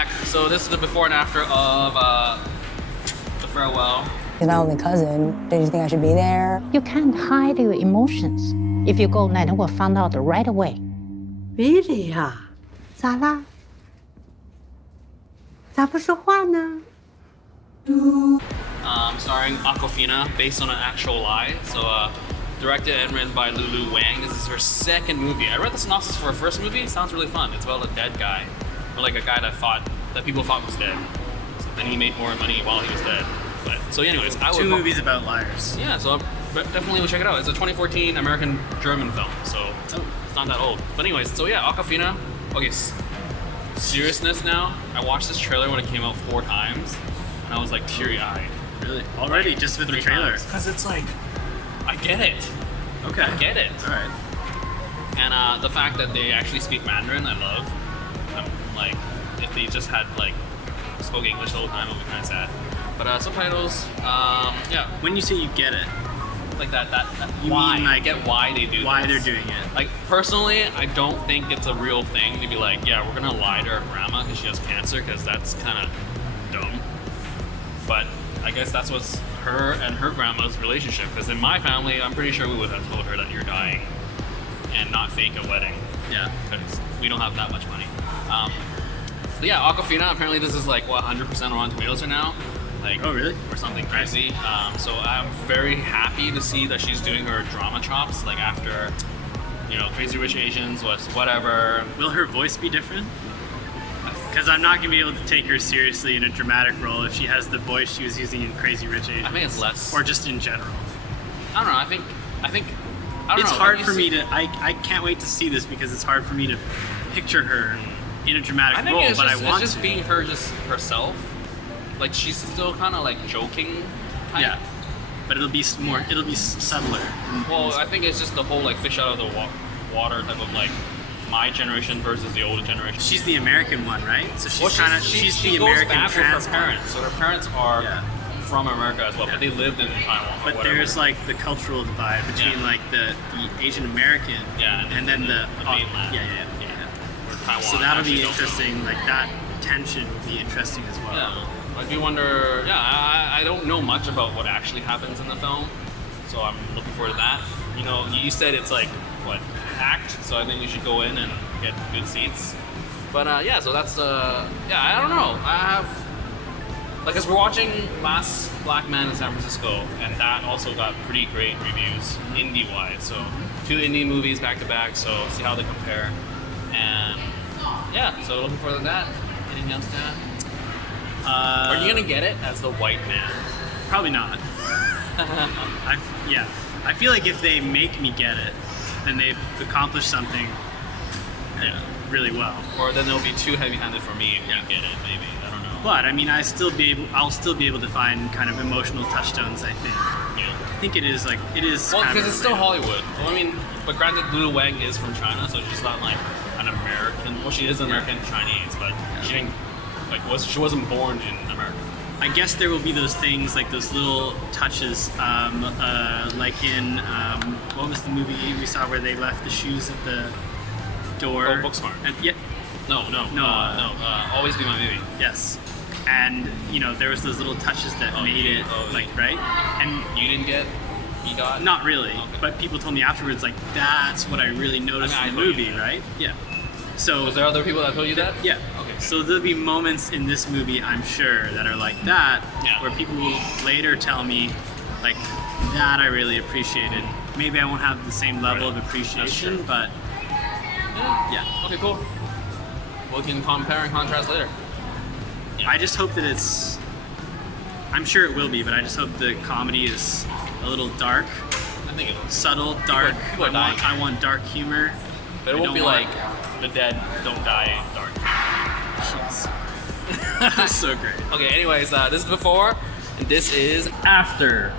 back. So this is the before and after of the farewell. He's my only cousin. Did you think I should be there? You can't hide your emotions. If you go, Nana will find out right away. Really 啊？咋啦？咋不说话呢？ Starring Awkwafina, based on an actual lie. So, directed and written by Lulu Wang. This is her second movie. I read the synopsis for her first movie. It sounds really fun. It's about a dead guy, or like a guy that people thought was dead. So then he made more money while he was dead. But so, anyways, Two movies about liars. Yeah, so definitely check it out. It's a 2014 American-German film, so it's not that old. But anyways, so yeah, Awkwafina. Okay, seriousness now. I watched this trailer when it came out 4 times, and I was like teary-eyed. Really? Already, just with the trailer? Because it's like, I get it. Okay. I get it. All right. And the fact that they actually speak Mandarin, I love. Like, if they just had like spoke English the whole time, it would be kind of sad. But subtitles, yeah. When you say you get it, like that you why mean like I get why they do why this. they're doing it. Like personally, I don't think it's a real thing to be like, yeah, we're gonna lie to her grandma because she has cancer, because that's kind of dumb. But I guess that's what's her and her grandma's relationship. Because in my family, I'm pretty sure we would have told her that you're dying and not fake a wedding. Yeah. Because we don't have that much money. But yeah, Awkwafina. Apparently, this is like what 100% on Tomatoes right now. Like, oh really? Or something crazy. So I'm very happy to see that she's doing her drama chops. Like after, you know, Crazy Rich Asians was whatever. Will her voice be different? Because I'm not gonna be able to take her seriously in a dramatic role if she has the voice she was using in Crazy Rich Asians. I think it's less. Or just in general. I don't know. I think. I don't it's know. hard for me to. I can't wait to see this because it's hard for me to picture her in a dramatic role. It's but just, I want it's just to. being her, just herself. Like she's still kind of like joking. Yeah. But it'll be more. It'll be subtler. Well, I think it's just the whole like fish out of the water type of like my generation versus the older generation. She's the American one, right? So she's well, kind of she's the goes American back with her transplant. parents. So her parents are from America as well, but they lived in Taiwan. But there's like the cultural divide between like the Asian American and then the mainland. Or Taiwan. So that'll be interesting. Like that tension will be interesting as well. Yeah. I do wonder. Yeah, I don't know much about what actually happens in the film, so I'm looking forward to that. You know, you said it's like what act, so I think we should go in and get good seats. But yeah, so that's yeah, I don't know. I have like, cause we're watching Last Black Man in San Francisco, and that also got pretty great reviews indie-wise. So 2 indie movies back to back. So see how they compare. And yeah, so looking forward to that. Anything else, Dan? Are you gonna get it as the white man? Probably not. I feel like if they make me get it, then they've accomplished something really well. Or then it'll be too heavy-handed for me if you get it, maybe. I don't know. But I mean, I'll still be able to find kind of emotional touchstones. I think. Yeah. I think it is like it is. Well, kind because of it's still Hollywood. Well, I mean, but granted, Lulu Wang is from China, so she's not like an American. Well, she is American Chinese, but she didn't she wasn't born in America. I guess there will be those things, like those little touches, like in what was the movie we saw where they left the shoes at the door? Oh, Booksmart. And, yeah. No. Always Be My Maybe. Yes. And you know there was those little touches that made it right. And you didn't get. You got. Not really, but people told me afterwards like that's what I really noticed in the movie, right? Yeah. So was there other people that told you that? Yeah. Okay. So there'll be moments in this movie, I'm sure, that are like that, where people will later tell me, like, that I really appreciated. Maybe I won't have the same level of appreciation, but yeah. Okay, cool. We can compare and contrast later. Yeah. I just hope that it's. I'm sure it will be, but I just hope the comedy is a little dark. I think it will. Subtle, dark. I want dark humor. But it won't be like the dead don't die dark. That's so great. Okay, anyways, this is before, and this is after.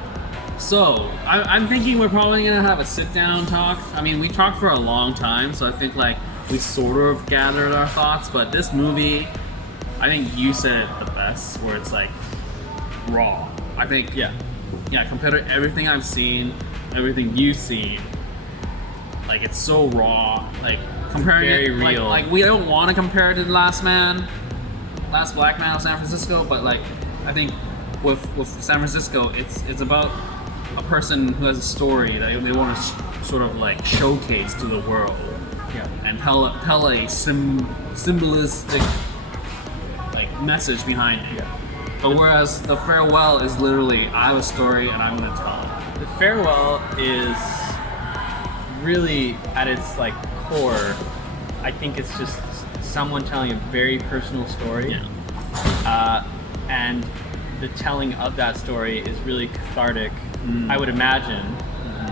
So, I'm thinking we're probably gonna have a sit-down talk. I mean, we talked for a long time, so I think like we sort of gathered our thoughts, but this movie, I think you said it the best, where it's like raw. I think, yeah, compared to everything I've seen, everything you've seen, like it's so raw, like comparing very it, real. Like we don't want to compare it to The Last Man, Last Black Man of San Francisco, but like I think with San Francisco, it's about a person who has a story that they want to sort of like showcase to the world, and tell a symbolistic like message behind it. But whereas the farewell is literally, I have a story and I'm gonna tell it. The farewell is really at its like core, I think it's just someone telling a very personal story, and the telling of that story is really cathartic. I would imagine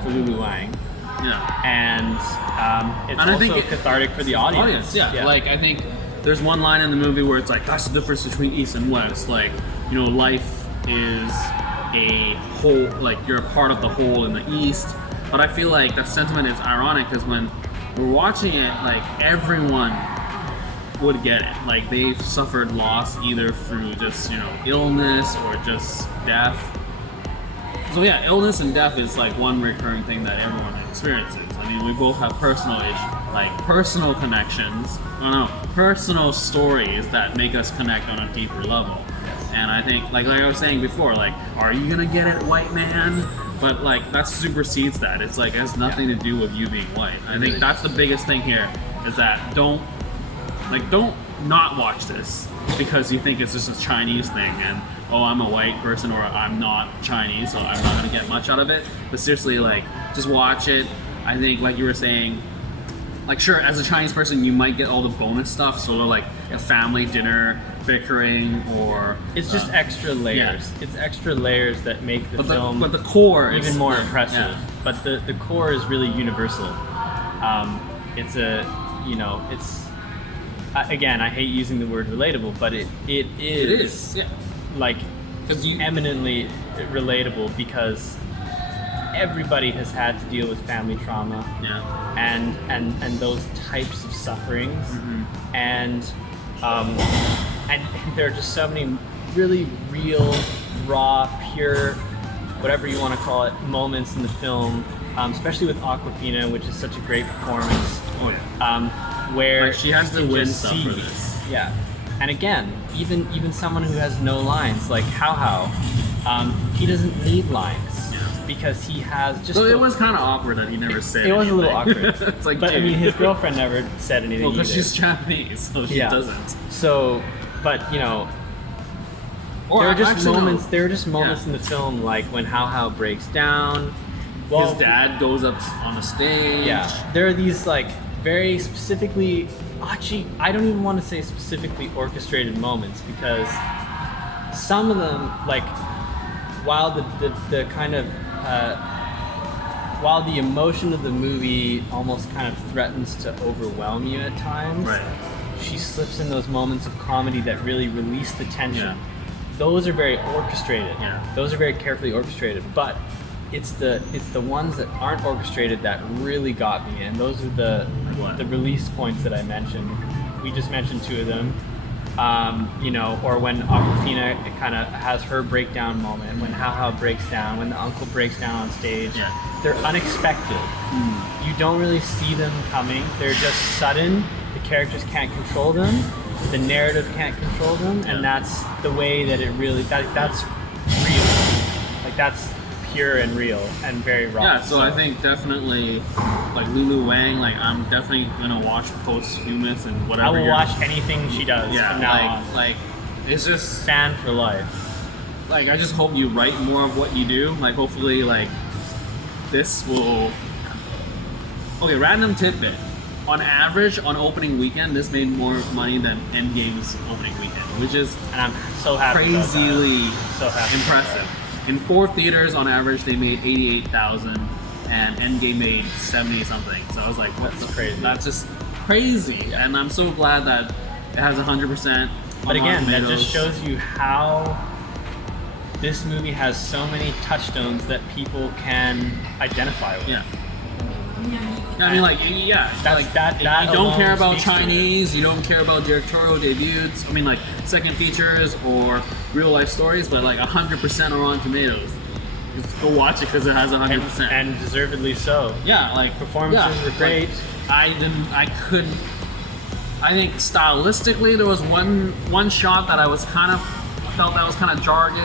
for Lulu Wang, and it's and also cathartic for the audience. Like I think there's one line in the movie where it's like, that's the difference between East and West. Like, you know, life is a whole, like you're a part of the whole in the East. But I feel like that sentiment is ironic because when we're watching it, like everyone would get it. Like they've suffered loss either through just, you know, illness or just death. So yeah, illness and death is like one recurring thing that everyone experiences. I mean, we both have personal personal connections. Personal stories that make us connect on a deeper level. And I think, like I was saying before, like, are you gonna get it, white man? But like that supersedes that. It's like it has nothing to do with you being white. I think that's the biggest thing here is that don't not watch this because you think it's just a Chinese thing and I'm a white person or I'm not Chinese, so I'm not gonna get much out of it. But seriously, like just watch it. I think, like you were saying, like sure, as a Chinese person, you might get all the bonus stuff, sort of like a family dinner, bickering, or it's just extra layers. It's extra layers that make the film, but the core even is more impressive. Yeah. But the core is really universal. It's a, you know, it's again, I hate using the word relatable, but it is like eminently relatable because everybody has had to deal with family trauma and those types of sufferings, and there are just so many really real, raw, pure, whatever you want to call it, moments in the film, especially with Awkwafina, which is such a great performance. Where like she has to win stuff for this. Yeah, and again, even someone who has no lines, like How, he doesn't need lines because he has just. So it was kind of awkward that he never said. It was anything. a little awkward. It's like, but I mean, his girlfriend never said anything. Well, because either. she's Japanese, so she doesn't. So, but you know. There are just moments in the film, like when How breaks down. Well, his dad goes up on the stage. Yeah, there are these like very specifically, actually, I don't even want to say specifically orchestrated moments because some of them, like, while the kind of while the emotion of the movie almost kind of threatens to overwhelm you at times, she slips in those moments of comedy that really release the tension. Yeah. Those are very orchestrated. Yeah. Those are very carefully orchestrated, but it's the ones that aren't orchestrated that really got me, and those are the release points that I mentioned. We just mentioned two of them, you know, or when Awkwafina kind of has her breakdown moment, when How breaks down, when the uncle breaks down on stage. Yeah. They're unexpected. You don't really see them coming. They're just sudden. The characters can't control them. The narrative can't control them, and that's the way that it really that's real. Like that's pure and real and very raw. Yeah, so I think definitely like Lulu Wang, like I'm definitely gonna watch Posthumous and whatever. I will watch anything she does from now on. Like it's just fan for life. Like I just hope you write more of what you do. Like hopefully like this will. Okay, random tidbit. On average, on opening weekend, this made more money than Endgame's opening weekend, which is and I'm so happy crazily so happy impressive. In 4 theaters, on average, they made 88,000, and Endgame made 70 something. So I was like, that's crazy. That's just crazy, and I'm so glad that it has 100%. But again, that just shows you how this movie has so many touchstones that people can identify with. Yeah. I mean, like, yeah, that's, like that you don't care about Chinese, you don't care about directorial debuts. I mean, like second features or real life stories, but like 100% are on Tomatoes. Just go watch it because it has 100%, and deservedly so. Yeah, like performances were great. Like, I couldn't. I think stylistically there was one shot that I was kind of felt that was kind of jarring.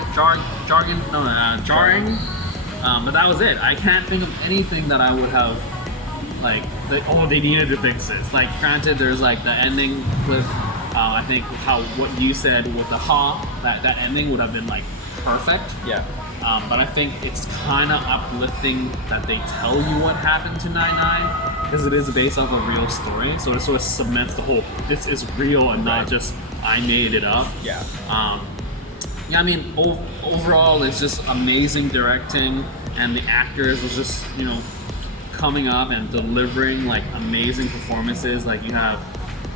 But that was it. I can't think of anything that I would have they needed to fix this. Like, granted, there's like the ending with I think what you said with the that ending would have been like perfect. Yeah. But I think it's kind of uplifting that they tell you what happened to 9-9 because it is based off a real story. So it sort of cements the whole this is real and not just I made it up. Yeah. Yeah, I mean, overall, it's just amazing directing, and the actors was just, coming up and delivering like amazing performances. Like, you have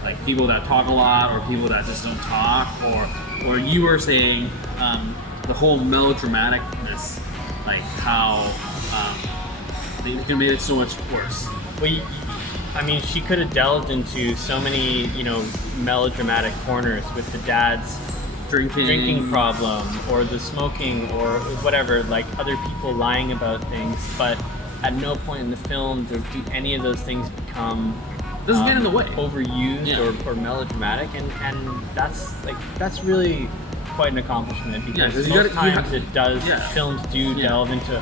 like people that talk a lot, or people that just don't talk, or you were saying the whole melodramaticness, like how they could have made it so much worse. Well, I mean, she could have delved into so many, melodramatic corners with the dad's drinking problem, or the smoking, or whatever, like other people lying about things, but at no point in the film do any of those things become doesn't get in the way, overused or melodramatic, and that's really quite an accomplishment, because most times films do delve into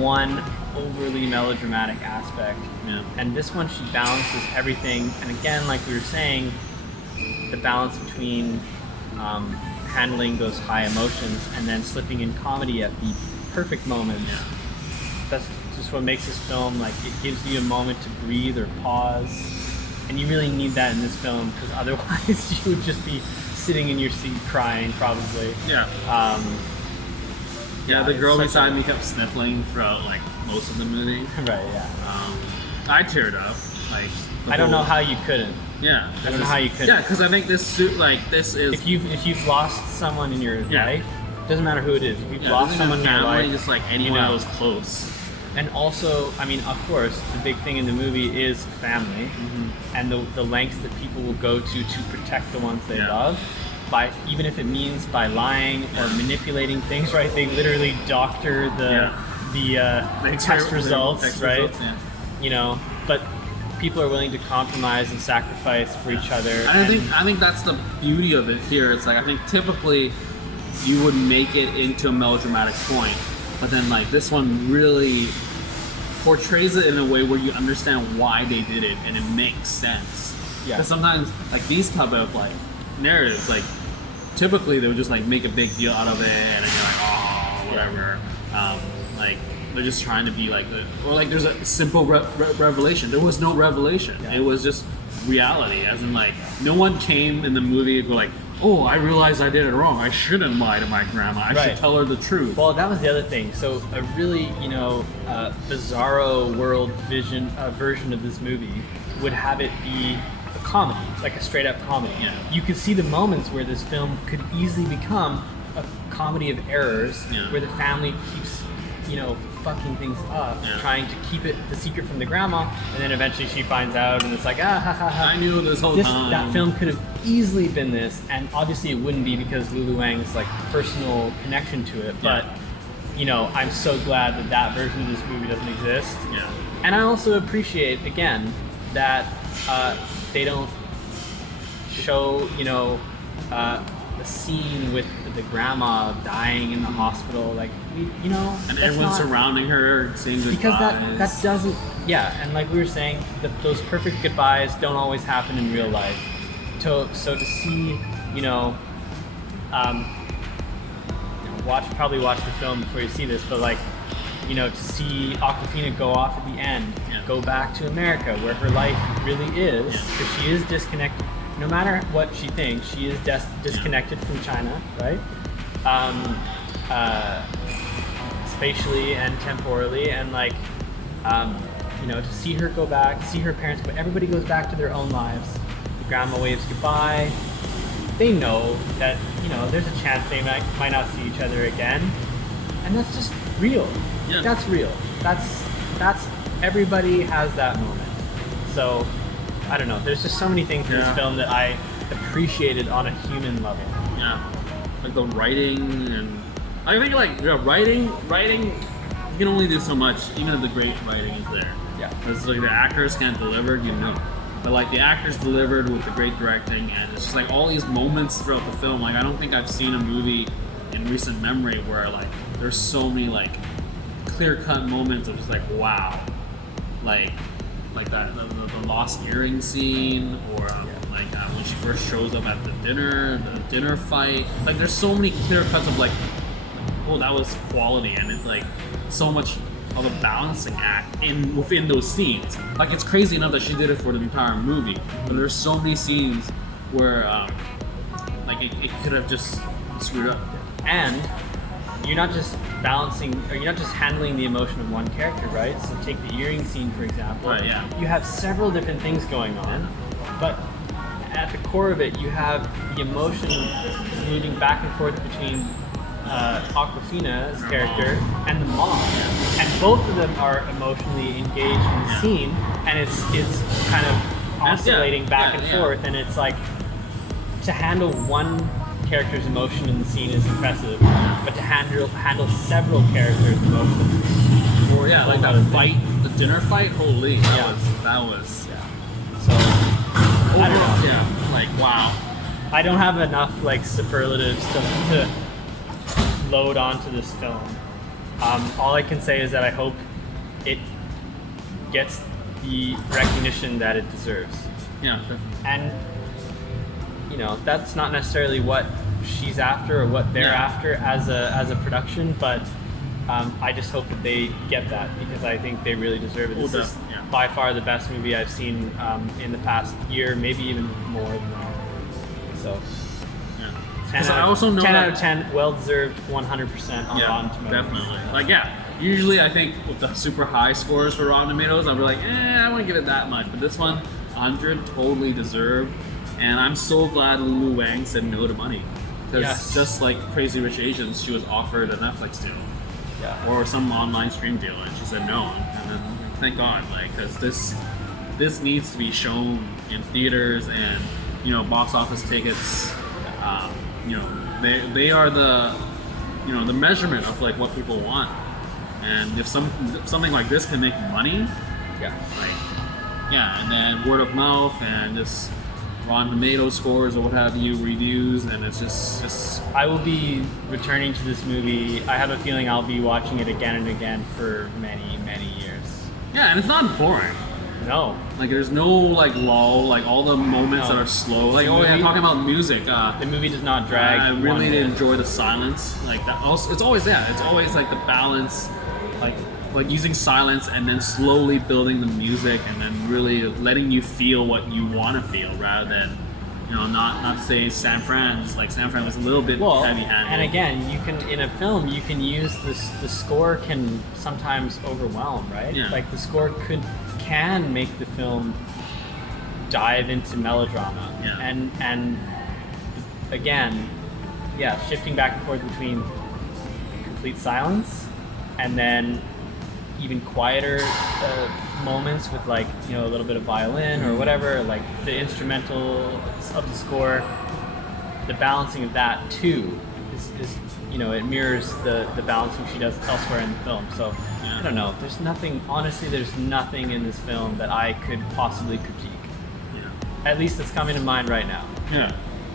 one overly melodramatic aspect, and this one she balances everything. And again, like we were saying, the balance between handling those high emotions and then slipping in comedy at the perfect moments. That's just what makes this film, like, it gives you a moment to breathe or pause, and you really need that in this film, because otherwise you would just be sitting in your seat crying probably. The girl beside me kept sniffling throughout like most of the movie. Right. Yeah. I teared up. Like, I don't know how you couldn't. Yeah, I don't know how you could. Yeah, because I think this is. If you've lost someone in your life, doesn't matter who it is. If you've lost someone in your life, just like anyone that was close. And also, I mean, of course, the big thing in the movie is family, and the lengths that people will go to protect the ones they love, even if it means by lying or manipulating things. Right? They literally doctor the test results, right? But people are willing to compromise and sacrifice for each other. And I think that's the beauty of it here. It's like, I think typically you would make it into a melodramatic point, but then like this one really portrays it in a way where you understand why they did it and it makes sense. Yeah. Because sometimes like these type of like narratives, like typically they would just like make a big deal out of it and you're like, oh, whatever. Like, they're just trying to be like, or like there's a simple revelation. There was no revelation. It was just reality, as in like no one came in the movie and go like, oh, I realized I did it wrong. I shouldn't lie to my grandma. I should tell her the truth. Well, that was the other thing. So a really, bizarro world version of this movie would have it be a comedy, like a straight up comedy. You could see the moments where this film could easily become a comedy of errors, where the family keeps fucking things up, trying to keep it the secret from the grandma, and then eventually she finds out, and it's like, I knew this whole time. That film could have easily been this, and obviously it wouldn't be because Lulu Wang's like personal connection to it. But I'm so glad that version of this movie doesn't exist. And I also appreciate again that they don't show the scene with the grandma dying in the hospital, like and everyone surrounding her saying goodbyes. Because that doesn't, and like we were saying, those perfect goodbyes don't always happen in real life. So to see, probably watch the film before you see this, but like, to see Awkwafina go off at the end, go back to America where her life really is, because she is disconnected. No matter what she thinks, she is disconnected from China, right? Spatially and temporally, and like, to see her go back, see her parents go, everybody goes back to their own lives. The grandma waves goodbye. They know that, there's a chance they might not see each other again, and that's just real. That's real. That's everybody has that moment. So, I don't know. There's just so many things in this film that I appreciated on a human level. Like the writing, and I think like writing, you can only do so much, even if the great writing is there. Because like the actors can't deliver, but like the actors delivered with the great directing, and it's just like all these moments throughout the film. Like I don't think I've seen a movie in recent memory where like there's so many like clear-cut moments of just like wow, like that the lost earring scene, or when she first shows up at the dinner fight. Like there's so many clear cuts of like, oh, that was quality, and it's like so much of a balancing act within those scenes. Like it's crazy enough that she did it for the entire movie, but there's so many scenes where like it could have just screwed up. And you're not just balancing, or you're not just handling the emotion of one character, right? So take the earring scene, for example. Right, yeah. You have several different things going on, but at the core of it, you have the emotion moving back and forth between Awkwafina's character and the mom, and both of them are emotionally engaged in the scene, and it's kind of oscillating back and forth, and it's like, to handle one character's emotion in the scene is impressive, but to handle several characters' emotions, or like that fight, the dinner fight, holy, that was so I don't know. Yeah, like wow. I don't have enough like superlatives to load onto this film. All I can say is that I hope it gets the recognition that it deserves. Yeah, definitely. And you know, that's not necessarily what she's after or what they're after as a production, but I just hope that they get that, because I think they really deserve it. This is by far the best movie I've seen in the past year, maybe even more than that. So, 10 I also know 10 that, out of 10, well deserved, 100% on Rotten Tomatoes. Definitely. Like usually I think with the super high scores for Rotten Tomatoes, I'll be like, I wouldn't give it that much, but this one, 100, totally deserved. And I'm so glad Lulu Wang said no to money, because just like Crazy Rich Asians, she was offered a Netflix deal, or some online stream deal, and she said no. And then thank God, like, because this needs to be shown in theaters, and you know, box office tickets. You know, they are the the measurement of like what people want, and if something like this can make money, and then word of mouth and just Rotten Tomato scores or what have you, reviews, and it's just I will be returning to this movie. I have a feeling I'll be watching it again and again for many years. Yeah, and it's not boring. No, like there's no like lull, like all the moments that are slow. Like talking about music. The movie does not drag. I really did enjoy the silence. Like that. Also, it's always that. It's always like the balance, like using silence and then slowly building the music, and then really letting you feel what you want to feel, rather than not say San Fran. Just like San Fran was a little bit heavy-handed. And again, you can, in a film, you can use this. The score can sometimes overwhelm, right? Yeah. Like the score can make the film dive into melodrama. Yeah. And again, shifting back and forth between complete silence and then even quieter moments with like a little bit of violin or whatever, like the instrumental of the score. The balancing of that too is it mirrors the balancing she does elsewhere in the film. So I don't know. There's nothing in this film that I could possibly critique. Yeah. At least that's coming to mind right now. Yeah.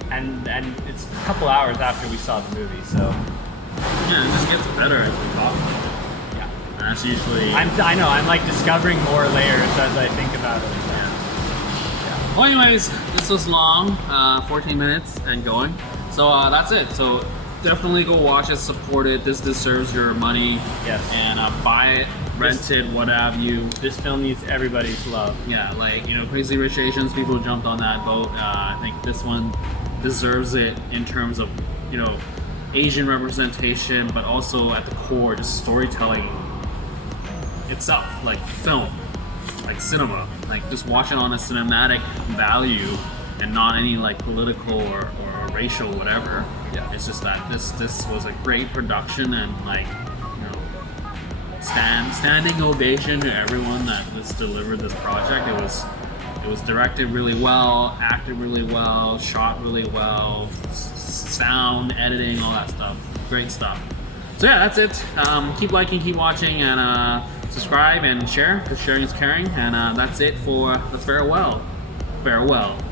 And it's a couple hours after we saw the movie, so yeah, it just gets better as we talk. Yeah. And that's usually I know, I'm like discovering more layers as I think about it. Yeah. Well, anyways, this was long, 14 minutes and going. So that's it. So definitely go watch it, support it. This deserves your money. Yes. And buy it, rent it, what have you. This film needs everybody's love. Yeah, like Crazy Rich Asians, people jumped on that boat. I think this one deserves it in terms of Asian representation, but also at the core, just storytelling itself, like film, like cinema, like just watch it on a cinematic value and not any like political or racial whatever. Yeah, it's just that this was a great production, and like standing ovation to everyone that has delivered this project. It was directed really well, acted really well, shot really well, sound, editing, all that stuff. Great stuff. So yeah, that's it. Keep liking, keep watching, and subscribe and share, because sharing is caring. And that's it for the farewell. farewell.